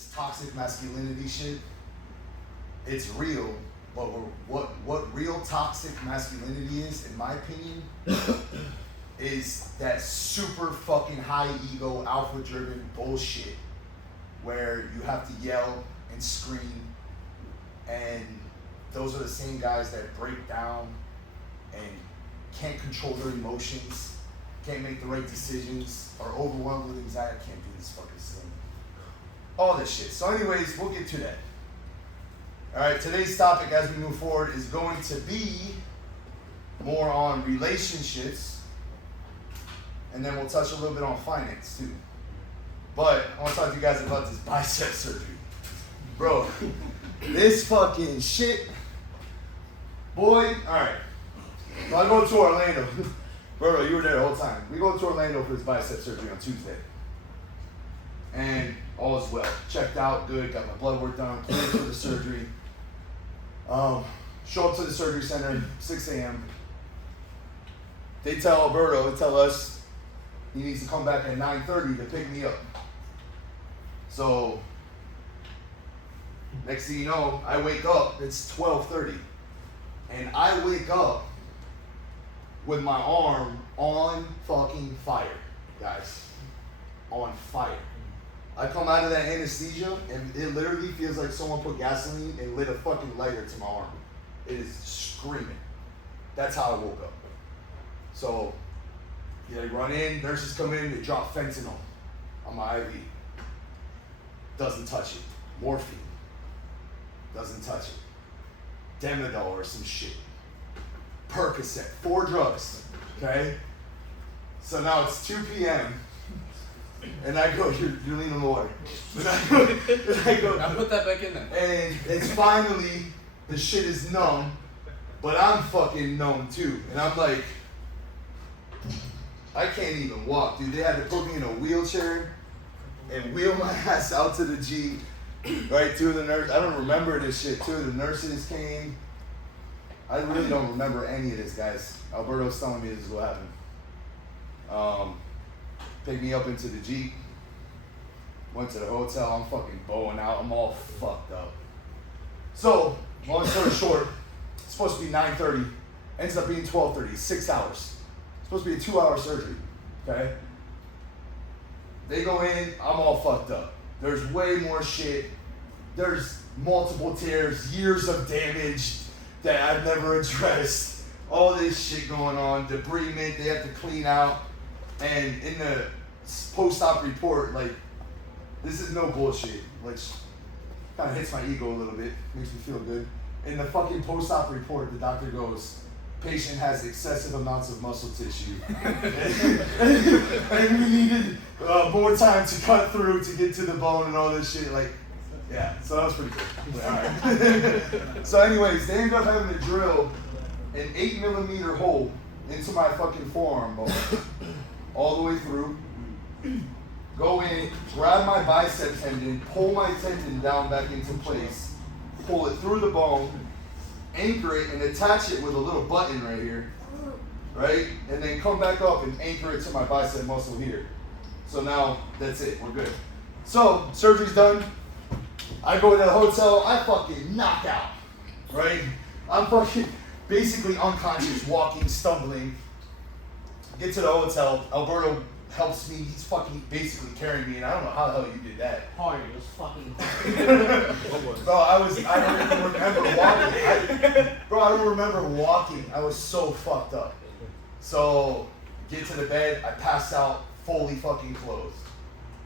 this toxic masculinity shit, it's real, but what real toxic masculinity is, in my opinion, is that super fucking high ego, alpha driven bullshit where you have to yell and scream, and those are the same guys that break down and can't control their emotions, can't make the right decisions, are overwhelmed with anxiety. I can't do this fucking thing. All this shit. So anyways, we'll get to that. Alright, today's topic as we move forward is going to be more on relationships, and then we'll touch a little bit on finance too. But I want to talk to you guys about this bicep surgery. Bro, this fucking shit. Boy, alright. So I go to Orlando. Bro, you were there the whole time. We go to Orlando for this bicep surgery on Tuesday. And all is well. Checked out, good, got my blood work done, cleared for the surgery. Show up to the surgery center, 6 a.m. They tell Alberto, us, he needs to come back at 9:30 to pick me up. So, next thing you know, I wake up, it's 12:30. And I wake up with my arm on fucking fire, guys. On fire. I come out of that anesthesia and it literally feels like someone put gasoline and lit a fucking lighter to my arm. It is screaming. That's how I woke up. So, they run in, nurses come in, they drop fentanyl on my IV. Doesn't touch it. Morphine. Doesn't touch it. Demadol or some shit. Percocet. 4 drugs. Okay? So now it's 2 p.m. And I go, you're leaning on the water. And I go, I put that back in there. And it's finally, the shit is numb, but I'm fucking numb too. And I'm like, I can't even walk, dude. They had to put me in a wheelchair and wheel my ass out to the Jeep. Right, 2 of the nurses, I don't remember this shit. 2 of the nurses came. I really don't remember any of this, guys. Alberto's telling me this is what happened. Picked me up into the Jeep. Went to the hotel. I'm fucking bowing out. I'm all fucked up. So, long story short, it's supposed to be 9:30. Ends up being 12:30. 6 hours. It's supposed to be a 2-hour surgery. Okay? They go in. I'm all fucked up. There's way more shit. There's multiple tears, years of damage that I've never addressed. All this shit going on. Debridement they have to clean out. And in the post-op report, like, this is no bullshit, which kind of hits my ego a little bit, makes me feel good. In the fucking post-op report, the doctor goes, patient has excessive amounts of muscle tissue. and we needed more time to cut through to get to the bone and all this shit. Like, yeah, so that was pretty cool. All right. So anyways, they ended up having to drill an 8mm hole into my fucking forearm bone. All the way through, go in, grab my bicep tendon, pull my tendon down back into place, pull it through the bone, anchor it and attach it with a little button right here, right? And then come back up and anchor it to my bicep muscle here. So now that's it, we're good. So surgery's done. I go to the hotel, I fucking knock out, right? I'm fucking basically unconscious, walking, stumbling. Get to the hotel, Alberto helps me, he's fucking basically carrying me, and I don't know how the hell you did that. Hard, it was fucking hard. So I don't even remember walking. I don't remember walking. I was so fucked up. So, get to the bed, I passed out, fully fucking clothed,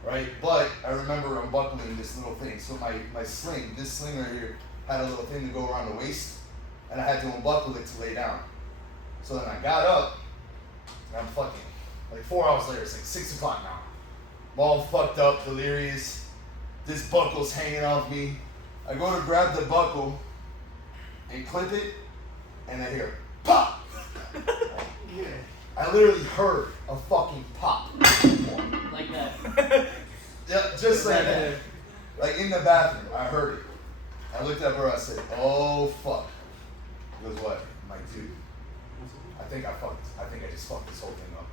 right? But I remember unbuckling this little thing. So my sling, this sling right here, had a little thing to go around the waist, and I had to unbuckle it to lay down. So then I got up, and I'm fucking, like 4 hours later, it's like 6 o'clock now. I'm all fucked up, delirious. This buckle's hanging off me. I go to grab the buckle and clip it, and I hear pop. I literally heard a fucking pop. Like that. Yeah, just like that. Like in the bathroom, I heard it. I looked at her, I said, oh fuck. He goes, what? I'm like, dude, I think I just fucked this whole thing up.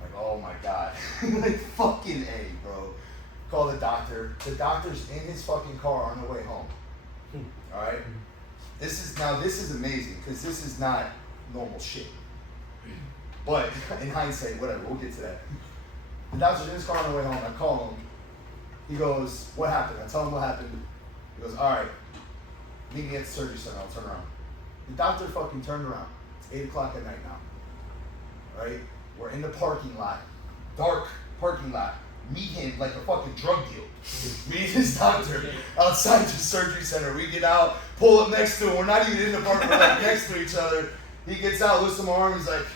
Like, oh my God. Like fucking A, bro. call the doctor. The doctor's in his fucking car on the way home. All right. This is amazing because this is not normal shit. But in hindsight, whatever, we'll get to that. The doctor's in his car on the way home. I call him. He goes, "What happened?" I tell him what happened. He goes, "All right, meet me at the surgery center. I'll turn around." The doctor fucking turned around. It's 8 o'clock at night now. Right? We're in the parking lot. Dark parking lot. Meet him like a fucking drug deal. Me and his doctor outside the surgery center. We get out, pull up next to him. We're not even in the parking lot, like next to each other. He gets out, looks at my arm. He's like,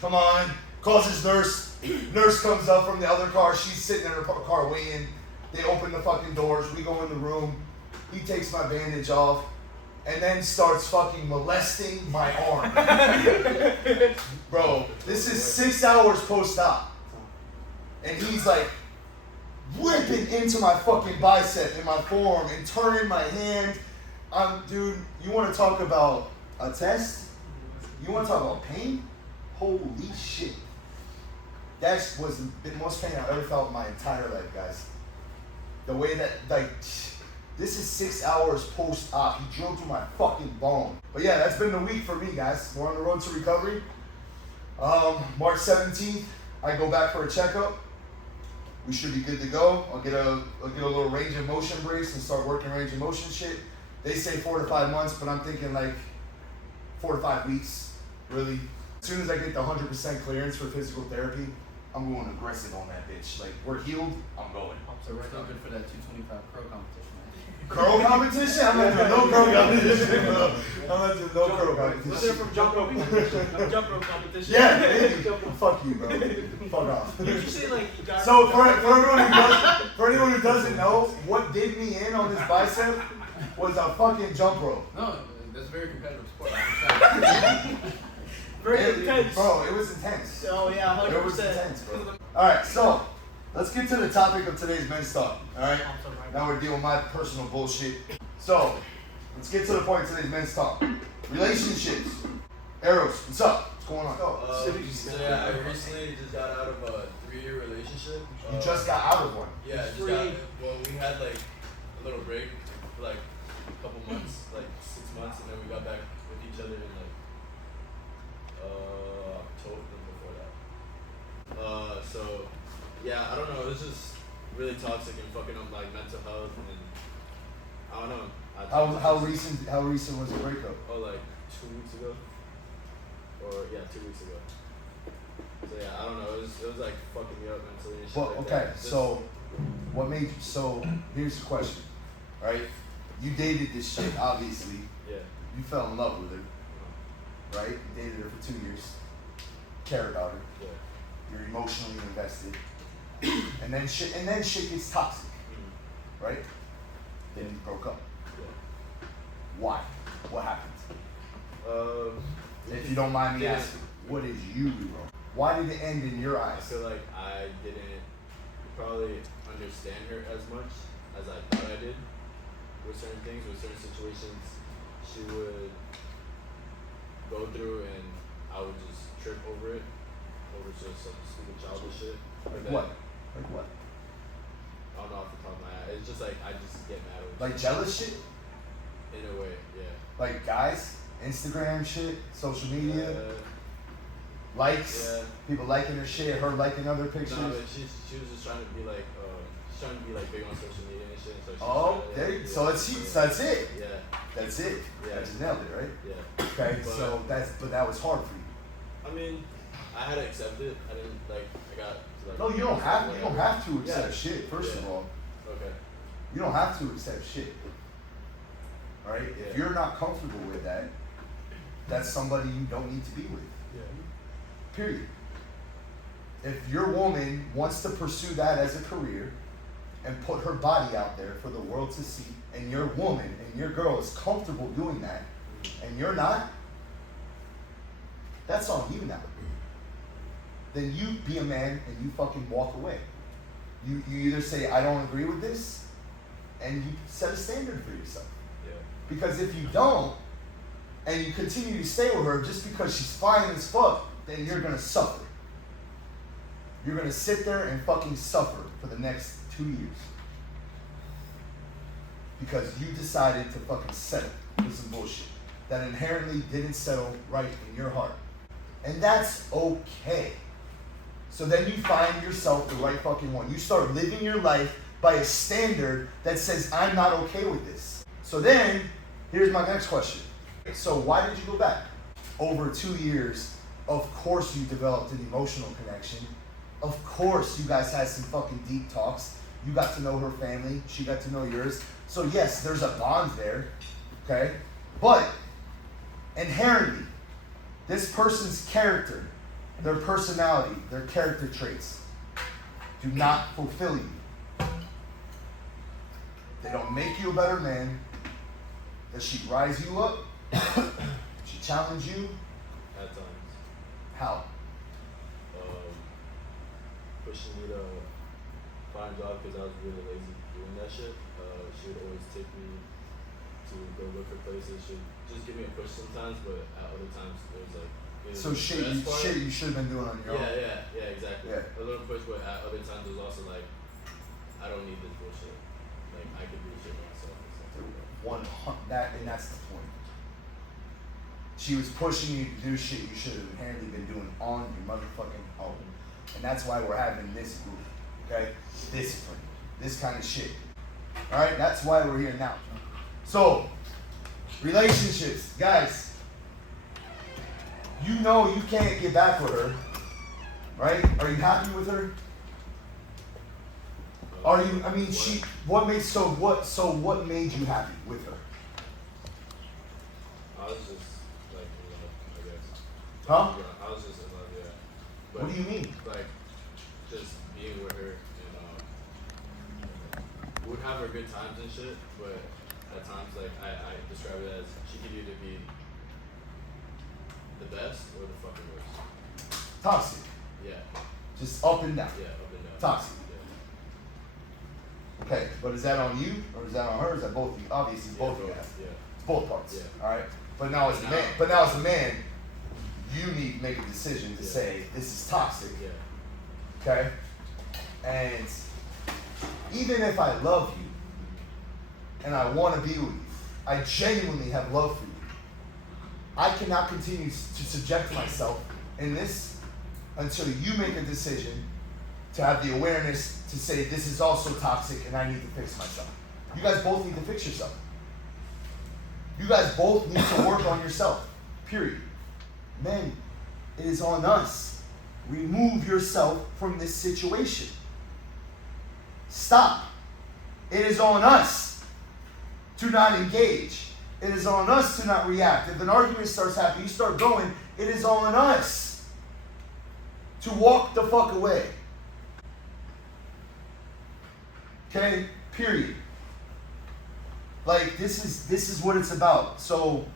"Come on." Calls his nurse. Nurse comes up from the other car. She's sitting in her car waiting. They open the fucking doors. We go in the room. He takes my bandage off and then starts fucking molesting my arm. Bro, this is 6 hours post-op. And he's like whipping into my fucking bicep and my forearm and turning my hand. Dude, you want to talk about a test? You want to talk about pain? Holy shit. That was the most pain I've ever felt in my entire life, guys. The way that, like, this is 6 hours post-op. He drilled through my fucking bone. But yeah, that's been the week for me, guys. We're on the road to recovery. March 17th, I go back for a checkup. We should be good to go. I'll get a little range of motion brace and start working range of motion shit. They say 4 to 5 months, but I'm thinking like 4 to 5 weeks, really. As soon as I get the 100% clearance for physical therapy, I'm going aggressive on that bitch. Like, we're healed, I'm going. So we're still good for that 225 pro competition, man. Curl competition? I'm not doing no curl competition, bro. I'm not doing no curl competition. Was there from jump rope competition? Jump rope competition? Yeah, maybe. Fuck you, bro. Fuck off. Did you say like you got? So for anyone who doesn't know, what did me in on this bicep was a fucking jump rope. No, that's a very competitive sport. Very intense. Bro, it was intense. Oh yeah, 100%. It was intense, bro. Alright, so let's get to the topic of today's men's talk. Alright? Now we're dealing with my personal bullshit. So, let's get to the point of today's men's talk. Relationships. Eros, what's up? What's going on? So yeah, I recently just got out of a 3-year relationship. You just got out of one. Yeah, well, we had like a little break for like a couple months, like 6 months, and then we got back with each other in like October before that. So yeah, I don't know, it was just really toxic and fucking up like mental health, and I don't know. How recent was the breakup? Oh, like 2 weeks ago. Or yeah, 2 weeks ago. So yeah, I don't know. It was like fucking me up mentally and shit. Well, like okay, that. so what made you, so here's the question, right? You dated this shit, obviously. Yeah. You fell in love with her, right? You dated her for 2 years, care about her, Yeah. you're emotionally invested, and then shit gets toxic, right? Then you broke up. Yeah. Why? What happened? We If you don't mind me didn't- asking, what did you do wrong? Why did it end in your I eyes? feel like I didn't probably understand her as much as I thought I did with certain things, with certain situations she would go through, and I would just trip over it, over just some stupid childish shit. But then, What? Like what? I don't know off the top of my head. It's just like I just get mad over Like jealous shit? in a way, yeah. Like guys? Instagram shit? Social media? Likes? Yeah. People liking her shit, her liking other No, pictures? but she was just trying to be like, she's trying to be like big on social media and shit. So she's Oh, trying to, there like, you, do so that. that's it. Yeah, That's it. Yeah. I just nailed it, right? yeah. Okay, But- so that was hard for you. I mean, I had to accept it. I didn't like. I got to like. No, you don't have to accept Yeah. shit. First of Yeah. all, Okay. you don't have to accept shit. All right, if Yeah. you're not comfortable with that, that's somebody you don't need to be with. Yeah. Period. If your woman wants to pursue that as a career and put her body out there for the world to see, and your woman and your girl is comfortable doing that, and you're not, that's on you now. Then you be a man and you fucking walk away. You either say, I don't agree with this, and you set a standard for yourself. Yeah. Because if you don't, and you continue to stay with her just because she's fine as fuck, then you're gonna suffer. You're gonna sit there and fucking suffer for the next 2 years. Because you decided to fucking settle for some bullshit that inherently didn't settle right in your heart. And that's okay. So then you find yourself the right fucking one. You start living your life by a standard that says, I'm not okay with this. So then, here's my next question. So why did you go back? Over 2 years, of course you developed an emotional connection. Of course you guys had some fucking deep talks. You got to know her family. She got to know yours. So yes, there's a bond there, okay? But inherently, this person's character, their personality, their character traits do not fulfill you. They don't make you a better man. Does she rise you up? She challenge you? At times. How? Pushing me to find a job because I was really lazy doing that shit. She would always take me to go look for places. She'd just give me a push sometimes, but at other times it was like. So shit you should have been doing on your own. Yeah, exactly. Yeah. A little push, but at other times it was also like, I don't need this bullshit. Like I can do shit myself and stuff like that. And that's the point. She was pushing you to do shit you should have inherently been doing on your motherfucking own. And that's why we're having this group, okay? Discipline, this kind of shit. All right, that's why we're here now. So, relationships, guys. You know you can't get back with her, right? Are you happy with her? Are you? I mean, she. What made What made you happy with her? I was just like in love, I guess. Huh? Yeah, I was just in love, yeah. But, What do you mean? Like, just being with her and we would have our good times and shit, but at times, like, I describe it as she could either be the best or the fucking worst. Toxic. Yeah. Just up and down. Yeah, up and down. Toxic. Yeah. Okay, but is that on you or is that on her? Is that both of you? Obviously, Yeah, both of you both, guys. yeah. It's both parts. Yeah. All right. But now as a man, you need to make a decision to Yeah. say this is toxic. Yeah. Okay. And even if I love you and I want to be with you, I genuinely have love for you. I cannot continue to subject myself in this until you make a decision to have the awareness to say this is also toxic and I need to fix myself. You guys both need to fix yourself. You guys both need to work on yourself. Period. Men, it is on us. Remove yourself from this situation. Stop. It is on us to not engage. It is on us to not react. If an argument starts happening, you start going, it is on us to walk the fuck away. Okay? Period. Like, this is what it's about. So,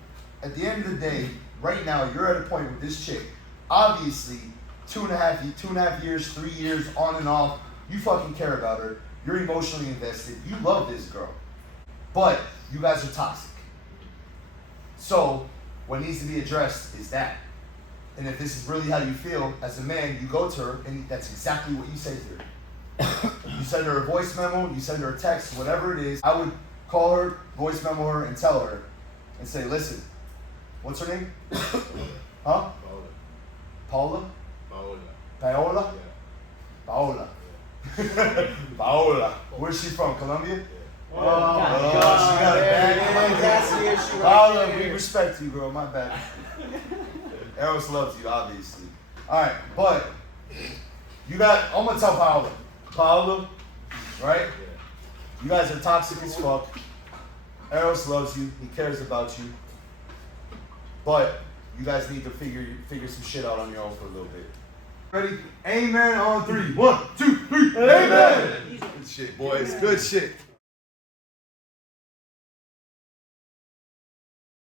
at the end of the day, right now, you're at a point with this chick. Obviously, 2.5 years, 3 years, on and off, you fucking care about her. You're emotionally invested. You love this girl. But you guys are toxic. So, what needs to be addressed is that. And if this is really how you feel, as a man, you go to her, and that's exactly what you say to her. You send her a voice memo, you send her a text, whatever it is. I would call her, voice memo her, and tell her, and say, listen, what's her name? Huh? Paula? Paola. Paola? Yeah. Paola. Paola. Where's she from? Colombia? Yeah. Oh, she got a bad That's the issue right Paola, there. we respect you, girl. My bad. Eros loves you, obviously. All right, but I'm gonna tell Paola. Paola, right? Yeah. You guys are toxic as fuck. Eros loves you. He cares about you. But you guys need to figure some shit out on your own for a little bit. Ready? Amen on 3. 1, 2, 3. Amen. Good shit, boys. Good shit.